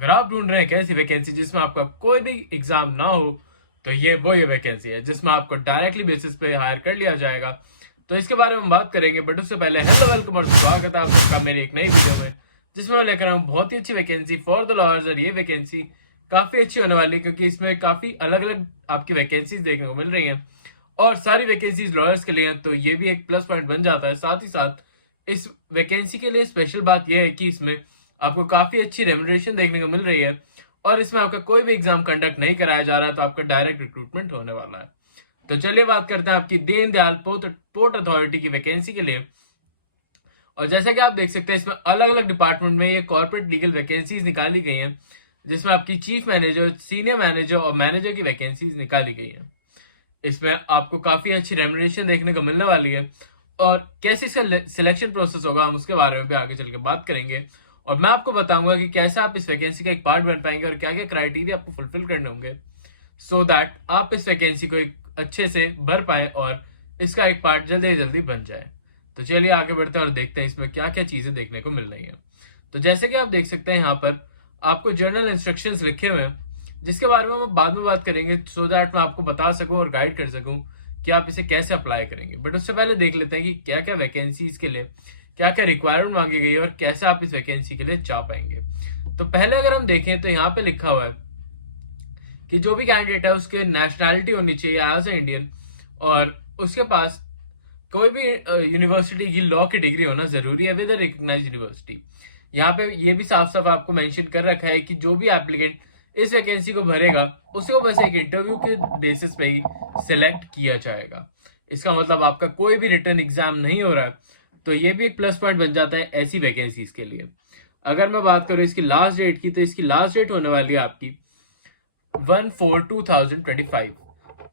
अगर आप ढूंढ रहे हैं कैसी वैकेंसी जिसमें आपका कोई भी एग्जाम ना हो, तो ये वैकेंसी है जिसमें आपको डायरेक्टली बेसिस पे हायर कर लिया जाएगा। तो इसके बारे में हम बात करेंगे, बट उससे पहले हेलो वेलकम और स्वागत है आप सबका मेरी एक नई वीडियो में, जिसमें मैं लेकर आया हूं बहुत ही अच्छी वैकेंसी फॉर द लॉयर्स। और ये वैकेंसी काफी अच्छी होने वाली है क्योंकि इसमें काफी अलग अलग आपकी वैकेंसीज देखने को मिल रही हैं और सारी वैकेंसीज लॉयर्स के लिए हैं, तो ये भी एक प्लस पॉइंट बन जाता है। साथ ही साथ इस वैकेंसी के लिए स्पेशल बात यह है कि इसमें आपको काफी अच्छी रेम्युनरेशन देखने को मिल रही है और इसमें आपका कोई भी एग्जाम कंडक्ट नहीं कराया जा रहा है, तो आपका डायरेक्ट रिक्रूटमेंट होने वाला है। तो चलिए बात करते हैं आपकी दीनदयाल पोर्ट अथॉरिटी की वैकेंसी के लिए। और जैसा कि आप देख सकते हैं इसमें अलग अलग डिपार्टमेंट में ये कॉर्पोरेट लीगल वैकेंसीज निकाली गई हैं, जिसमें आपकी चीफ मैनेजर, सीनियर मैनेजर और मैनेजर की वैकेंसीज निकाली गई हैं। इसमें आपको काफी अच्छी रेम्युनरेशन देखने को मिलने वाली है और कैसे इसका सिलेक्शन प्रोसेस होगा हम उसके बारे में भी आगे चल के बात करेंगे। और मैं आपको बताऊंगा कि कैसे आप इस वैकेंसी का एक पार्ट बन पाएंगे और क्या क्या क्राइटेरिया आपको फुलफिल करने होंगे सो दैट आप इस वैकेंसी को एक अच्छे से भर पाए और इसका एक पार्ट जल्दी जल्दी बन जाए। तो चलिए आगे बढ़ते हैं और देखते हैं इसमें क्या क्या चीजें देखने को मिल रही हैं। तो जैसे कि आप देख सकते हैं यहाँ पर आपको जर्नल इंस्ट्रक्शंस लिखे हुए हैं, जिसके बारे में हम बाद में बात करेंगे सो दैट मैं आपको बता सकूं और गाइड कर सकूं कि आप इसे कैसे अप्लाई करेंगे। बट उससे पहले देख लेते हैं कि क्या क्या वैकेंसीज के लिए क्या क्या रिक्वायरमेंट मांगी गई है और कैसे आप इस वैकेंसी के लिए जा पाएंगे। तो पहले अगर हम देखें तो यहाँ पे लिखा हुआ है कि जो भी कैंडिडेट है उसके नेशनैलिटी होनी चाहिए एज ए इंडियन और उसके पास कोई भी यूनिवर्सिटी की लॉ की डिग्री होना जरूरी है विद रिकॉग्नाइज्ड यूनिवर्सिटी। यहाँ पे ये भी साफ साफ आपको मेंशन कर रखा है कि जो भी एप्लीकेंट इस वैकेंसी को भरेगा उसको बस एक इंटरव्यू के बेसिस पे ही सिलेक्ट किया जाएगा। इसका मतलब आपका कोई भी रिटर्न एग्जाम नहीं हो रहा है, तो ये भी एक प्लस पॉइंट बन जाता है ऐसी वैकेंसीज के लिए। अगर मैं बात करूं इसकी लास्ट डेट की, तो इसकी लास्ट डेट होने वाली है आपकी 1/4/2025।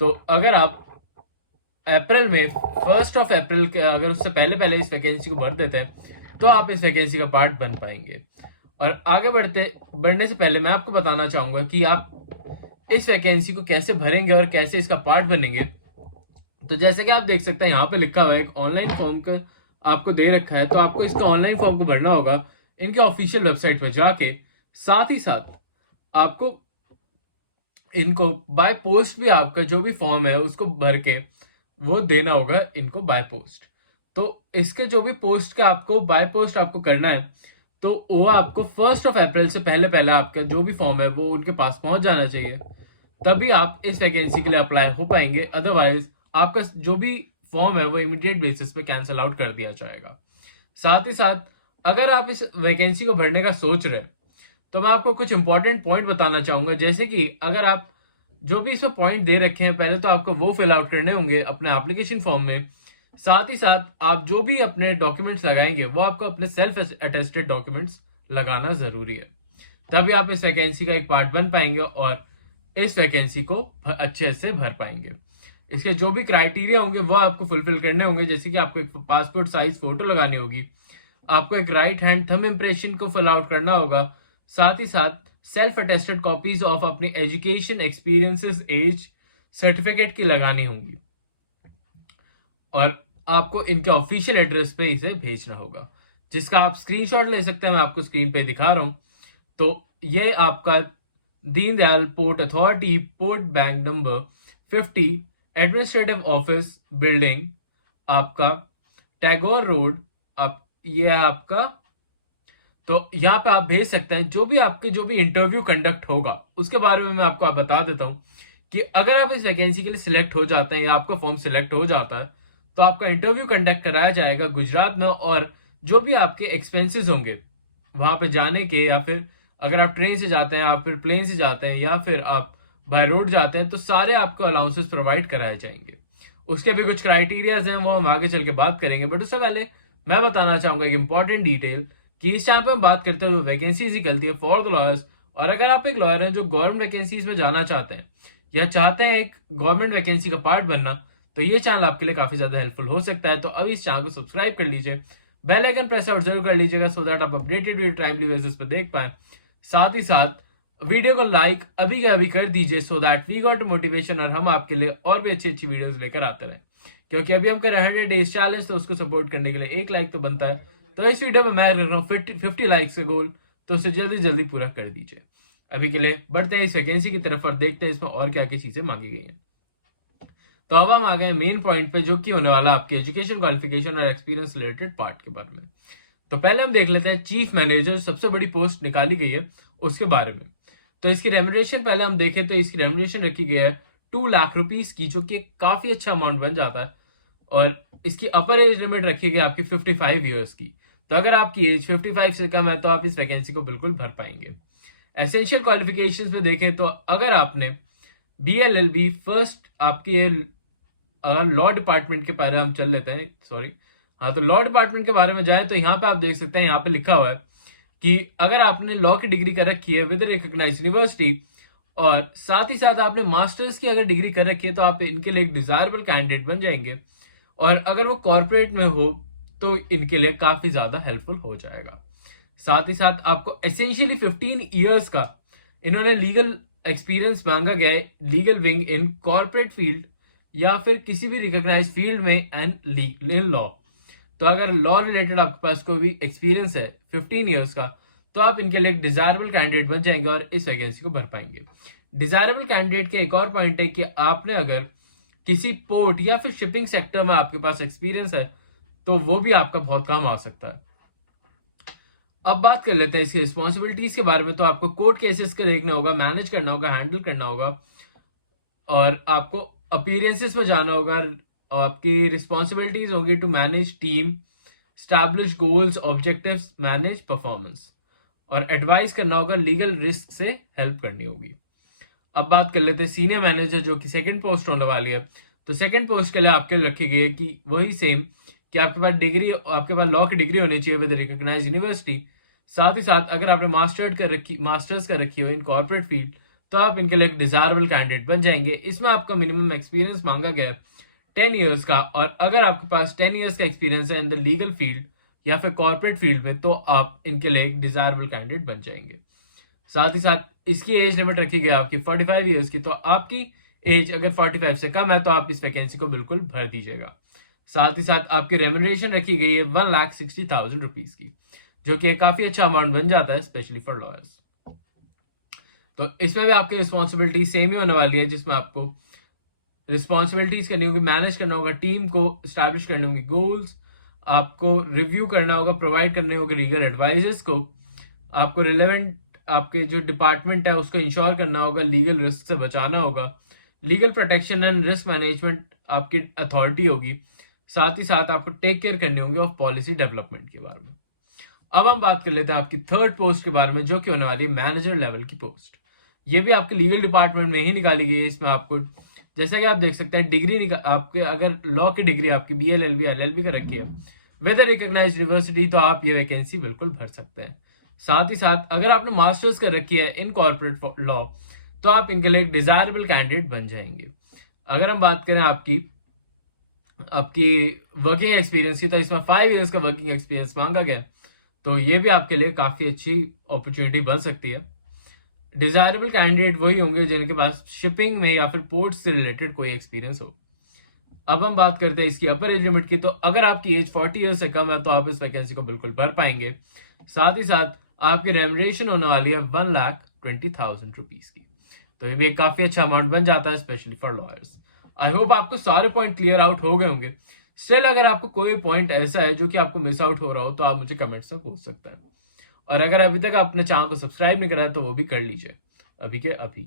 तो अगर आप अप्रैल में 1 अप्रैल के अगर उससे पहले पहले इस वैकेंसी को भर देते हैं तो आप इस वैकेंसी का पार्ट बन पाएंगे। और आगे बढ़ने से पहले मैं आपको बताना चाहूंगा कि आप इस वैकेंसी को कैसे भरेंगे और कैसे इसका पार्ट बनेंगे। तो जैसे कि आप देख सकते हैं यहाँ पे लिखा हुआ है एक ऑनलाइन फॉर्म का आपको दे रखा है, तो आपको इसका ऑनलाइन फॉर्म को भरना होगा इनके ऑफिशियल वेबसाइट पर जाके। साथ ही साथ आपको इनको बाय पोस्ट भी आपका जो भी फॉर्म है उसको भर के वो देना होगा इनको बाय पोस्ट। तो इसके जो भी पोस्ट का आपको बाय पोस्ट आपको करना है, तो वो आपको 1 अप्रैल से पहले पहले आपका जो भी फॉर्म है वो उनके पास पहुंच जाना चाहिए, तभी आप इस वैकेंसी के लिए अप्लाई हो पाएंगे। अदरवाइज आपका जो भी फॉर्म है वो इमीडिएट बेसिस पे कैंसिल आउट कर दिया जाएगा। साथ ही साथ अगर आप इस वैकेंसी को भरने का सोच रहे हैं तो मैं आपको कुछ इंपॉर्टेंट पॉइंट बताना चाहूंगा। जैसे कि अगर आप जो भी इसमें पॉइंट दे रखे हैं पहले तो आपको वो फिल आउट करने होंगे अपने एप्लीकेशन फॉर्म में। साथ ही साथ आप जो भी अपने डॉक्यूमेंट्स लगाएंगे वो आपको अपने सेल्फ अटेस्टेड डॉक्यूमेंट्स लगाना जरूरी है, तभी आप इस वैकेंसी का एक पार्ट बन पाएंगे और इस वैकेंसी को अच्छे से भर पाएंगे। इसके जो भी क्राइटेरिया होंगे वो आपको फुलफिल करने होंगे, जैसे कि आपको एक पासपोर्ट साइज फोटो लगानी होगी, आपको एक राइट हैंड थंब इंप्रेशन को फिल आउट करना होगा, साथ ही साथ सेल्फ अटेस्टेड कॉपीज ऑफ अपनी एजुकेशन एक्सपीरियंसेस एज सर्टिफिकेट की लगानी होंगी और आपको इनके ऑफिशियल एड्रेस पे इसे भेजना होगा, जिसका आप स्क्रीनशॉट ले सकते हैं। मैं आपको स्क्रीन पे दिखा रहा हूं। तो ये आपका Deendayal port authority, port bank number 50, administrative office building, आपका टैगोर रोड, आप ये आपका। तो यहाँ पे आप भेज सकते हैं जो भी इंटरव्यू कंडक्ट होगा उसके बारे में मैं आपको बता देता हूँ कि अगर आप इस वैकेंसी के लिए सिलेक्ट हो जाते हैं या आपका फॉर्म सिलेक्ट हो जाता है तो आपका इंटरव्यू कंडक्ट कराया जाएगा गुजरात में। और जो भी आपके एक्सपेंसेस होंगे वहां पे जाने के, या फिर अगर आप ट्रेन से जाते हैं या फिर प्लेन से जाते हैं या फिर आप बाय रोड जाते हैं, तो सारे आपको अलाउंसेस प्रोवाइड कराए जाएंगे। उसके भी कुछ क्राइटेरियाज हैं वो हम आगे चल के बात करेंगे, बट उससे पहले मैं बताना चाहूंगा एक इंपॉर्टेंट डिटेल कि इस टाइम पे हम बात करते हुए वैकेंसीज निकलती है फॉर द लॉयर्स। और अगर आप एक लॉयर हैं जो गवर्नमेंट वैकेंसीज में जाना चाहते हैं या चाहते हैं एक गवर्नमेंट वैकेंसी का पार्ट बनना, तो ये चैनल आपके लिए काफी ज्यादा हेल्पफुल हो सकता है। तो अभी इस चैनल को सब्सक्राइब कर लीजिए, बेल आइकन प्रेस आउट जरूर कर लीजिएगा सो दैट आप अपडेटेड वीडियो टाइमली बेसिस पर देख पाए। साथ ही साथ वीडियो को लाइक अभी के अभी कर दीजिए so that we got motivation और हम आपके लिए और भी अच्छी अच्छी वीडियोस लेकर आते रहे, क्योंकि अभी हम कर रहे हैं 100 डेज चैलेंज, तो उसको सपोर्ट करने के लिए एक लाइक तो बनता है। तो इस वीडियो में मैं कर रहा हूँ 50 लाइक्स का गोल, तो उसे जल्दी जल्दी पूरा कर दीजिए। अभी के लिए बढ़ते हैं इस वैकेंसी की तरफ और देखते हैं इसमें और क्या क्या चीजें मांगी गई हैं। तो अब हम आ गए मेन पॉइंट पे, जो कि होने वाला आपके एजुकेशन क्वालिफिकेशन और एक्सपीरियंस रिलेटेड पार्ट के बारे में। तो पहले हम देख लेते हैं चीफ मैनेजर, सबसे बड़ी पोस्ट निकाली गई है उसके बारे में। तो इसकी रेम्यूनरेशन पहले हम देखें तो इसकी रेम्यूनरेशन रखी गई है 2 लाख रुपीस की, जो कि काफी अच्छा अमाउंट बन जाता है। और इसकी अपर एज लिमिट रखी गई आपकी 55 ईयर्स की। तो अगर आपकी एज 55 से कम है तो आप इस वैकेंसी को बिल्कुल भर पाएंगे। एसेंशियल क्वालिफिकेशंस में देखें तो अगर आपने BLLB फर्स्ट आपकी लॉ डिपार्टमेंट के बारे में हम चल लेते हैं, सॉरी, हाँ, तो लॉ डिपार्टमेंट के बारे में जाए तो यहाँ पे आप देख सकते हैं, यहाँ पे लिखा हुआ है कि अगर आपने लॉ की डिग्री कर रखी है विद रिकॉग्नाइज्ड यूनिवर्सिटी और साथ ही साथ आपने मास्टर्स की अगर डिग्री कर रखी है तो आप इनके लिए एक डिजायरेबल कैंडिडेट बन जाएंगे। और अगर वो कॉर्पोरेट में हो तो इनके लिए काफी ज्यादा हेल्पफुल हो जाएगा। साथ ही साथ आपको एसेंशियली 15 ईयर्स का इन्होंने लीगल एक्सपीरियंस मांगा गया है, legal wing in corporate field या फिर किसी भी रिकॉग्नाइज्ड फील्ड में एंड लीगल लॉ। तो अगर लॉ रिलेटेड आपके पास कोई भी एक्सपीरियंस है 15 ईयर्स का तो आप इनके लिए एक डिजायरेबल कैंडिडेट बन जाएंगे और इस वैकेंसी को भर पाएंगे। डिजायरेबल कैंडिडेट के एक और पॉइंट है कि आपने अगर किसी पोर्ट या फिर शिपिंग सेक्टर में आपके पास एक्सपीरियंस है तो वो भी आपका बहुत काम आ सकता है। अब बात कर लेते हैं इसकी रिस्पॉन्सिबिलिटीज के बारे में। तो आपको कोर्ट केसेस को देखना होगा, मैनेज करना होगा, हैंडल करना होगा और आपको अपीयरेंसेस में जाना होगा। आपकी रिस्पॉन्सिबिलिटीज होगी to manage team, establish goals, objectives, manage performance और एडवाइस करना होगा, लीगल रिस्क से हेल्प करनी होगी। अब बात कर लेते हैं सीनियर मैनेजर, जो कि सेकंड पोस्ट होने वाली है। तो सेकंड पोस्ट के लिए आपके रखी गई है कि वही सेम कि आपके पास डिग्री, आपके पास लॉ की डिग्री होनी चाहिए विद रिकॉग्नाइज्ड यूनिवर्सिटी। साथ ही साथ अगर आपने मास्टर्स कर रखी हो इन कॉर्पोरेट फील्ड तो आप इनके लिए एक डिजायरेबल कैंडिडेट बन जाएंगे। इसमें आपका मिनिमम एक्सपीरियंस मांगा गया है 10 ईयर्स का और अगर आपके पास 10 ईयर्स का एक्सपीरियंस है इन द लीगल फील्ड या फिर कॉर्पोरेट फील्ड में तो आप इनके लिए एक डिजायरेबल कैंडिडेट बन जाएंगे। साथ ही साथ इसकी एज लिमिट रखी गई आपकी 45 ईयर्स की। तो आपकी एज अगर 45 से कम है तो आप इस वैकेंसी को बिल्कुल भर दीजिएगा। साथ ही साथ आपकी रेम्यूनरेशन रखी गई है 1,60,000 रुपीज की, जो कि काफी अच्छा अमाउंट बन जाता है स्पेशली फॉर लॉयर्स। तो इसमें भी आपकी रिस्पॉन्सिबिलिटी सेम ही होने वाली है, जिसमें आपको रिस्पॉन्सिबिलिटीज करनी होगी, मैनेज करना होगा, टीम को स्टैब्लिश करने होंगे गोल्स, आपको रिव्यू करना होगा, प्रोवाइड करने होंगे लीगल एडवाइजर्स को, आपको रिलेवेंट आपके जो डिपार्टमेंट है उसको इंश्योर करना होगा, लीगल रिस्क से बचाना होगा, legal protection and risk management आपकी अथॉरिटी होगी। साथ ही साथ आपको टेक केयर करने होंगे ऑफ पॉलिसी डेवलपमेंट के बारे में। अब हम बात कर लेते हैं आपकी थर्ड पोस्ट के बारे में, जो कि होने वाली है मैनेजर लेवल की पोस्ट। ये भी आपके लीगल डिपार्टमेंट में ही निकाली गई है। इसमें आपको जैसा कि आप देख सकते हैं डिग्री आपके अगर लॉ की डिग्री आपकी BLLB LLB का रखी है विद रिकॉग्नाइज्ड यूनिवर्सिटी तो आप ये वैकेंसी बिल्कुल भर सकते हैं। साथ ही साथ अगर आपने मास्टर्स कर रखी है इन कॉर्पोरेट लॉ तो आप इनके लिए एक डिजायरेबल कैंडिडेट बन जाएंगे। अगर हम बात करें आपकी वर्किंग एक्सपीरियंस की तो इसमें 5 ईयर्स का वर्किंग एक्सपीरियंस मांगा गया, तो ये भी आपके लिए काफी अच्छी अपॉर्चुनिटी बन सकती है। डिजायरेबल कैंडिडेट वही होंगे जिनके पास शिपिंग में या फिर पोर्ट्स से रिलेटेड कोई एक्सपीरियंस हो। अब हम बात करते हैं इसकी अपर एज लिमिट की। तो अगर आपकी एज 40 ईयर्स से कम है तो आप इस वैकेंसी को बिल्कुल भर पाएंगे। साथ ही साथ आपकी रेम्यूनरेशन होने वाली है 1,20,000 रुपीज की, तो ये भी एक काफी अच्छा अमाउंट बन जाता है specially for lawyers. I hope आपको सारे पॉइंट क्लियर आउट हो गए होंगे। स्टिल अगर आपको कोई पॉइंट ऐसा है जो कि आपको मिस आउट हो रहा हो तो आप मुझे कमेंट्स में पूछ सकते हैं। और अगर अभी तक आपने चैनल को सब्सक्राइब नहीं करा है तो वो भी कर लीजिए अभी के अभी।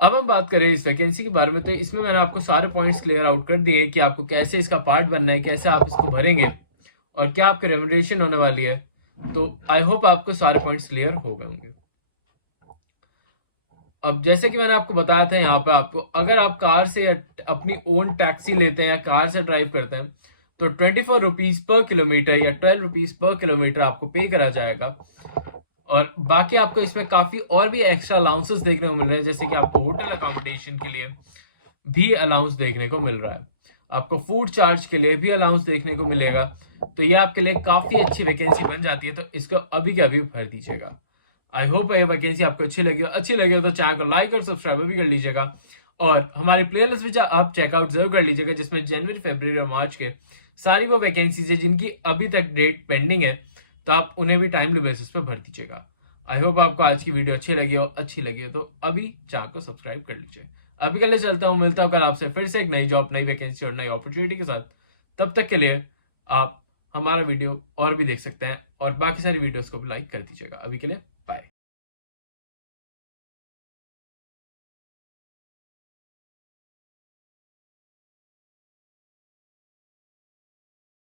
अब हम बात करें इस वैकेंसी के बारे में, तो इसमें मैंने आपको सारे पॉइंट्स क्लियर आउट कर दिए कि आपको कैसे इसका पार्ट बनना है, कैसे आप इसको भरेंगे और क्या आपकी रेम्यूनरेशन होने वाली है। तो आई होप आपको सारे पॉइंट्स क्लियर हो गए होंगे। अब जैसे कि मैंने आपको बताया था यहाँ पे आपको अगर आप कार से या अपनी ओन टैक्सी लेते हैं या कार से ड्राइव करते हैं तो 24 रुपीज पर किलोमीटर या 12 रुपीज पर किलोमीटर आपको पे करा जाएगा। और बाकी आपको इसमें काफी और भी एक्स्ट्रा अलाउंसेस देखने को मिल रहे हैं, जैसे कि आपको होटल अकोमोडेशन के लिए भी अलाउंस देखने को मिल रहा है, आपको फूड चार्ज के लिए भी अलाउंस देखने को मिलेगा। तो ये आपके लिए काफी अच्छी वैकेंसी बन जाती है, तो इसको अभी के अभी भर दीजिएगा। आई होप ये वैकेंसी आपको अच्छी लगी हो तो चैनल को लाइक और सब्सक्राइब भी कर लीजिएगा और हमारी प्लेलिस्ट भी आप चेकआउट जरूर कर लीजिएगा, जिसमें जनवरी, फरवरी और मार्च के सारी वो वैकेंसीज है जिनकी अभी तक डेट पेंडिंग है, तो आप उन्हें भी टाइमली बेसिस पर भर दीजिएगा। आई होप आपको आज की वीडियो अच्छी लगी हो तो अभी चैनल को सब्सक्राइब कर लीजिए। अभी के लिए चलता हूँ, मिलता हूँ कल आपसे फिर से एक नई जॉब, नई वैकेंसी और नई अपॉर्चुनिटी के साथ। तब तक के लिए आप हमारा वीडियो और भी देख सकते हैं और बाकी सारी वीडियोस को भी लाइक कर दीजिएगा। अभी के लिए